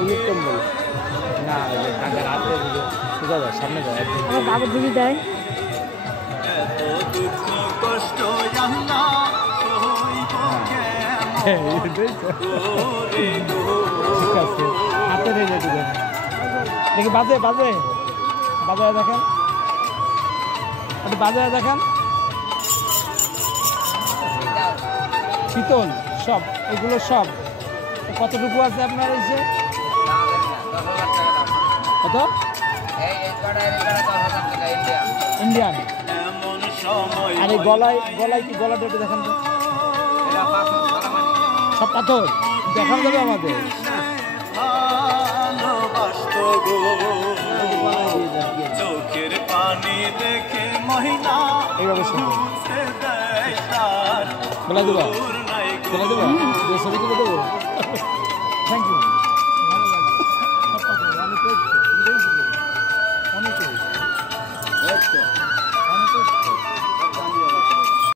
উনির কম্বল না টাকার হাতে সোজা যায় সামনে যায় আমার বাবুর দিদি দেয় ঠিক আছে হাতে নিয়ে যেতে দেন দেখি বাজে বাজে বাজায় দেখেন বাজায় দেখেন পিতল সব এগুলো সব কতটুকু আছে আপনার এসে কত ইন্ডিয়ান আর এই গলায় গলায় কি গলাটা একটু দেখান তো সব পাথর দেখান যাবে আমাদের চোখের পানি দেখে মহিলা এইভাবে শুনবো বলে দেবো বলে দেবো ছবি তুলে দেবো থ্যাংক ইউ অনেক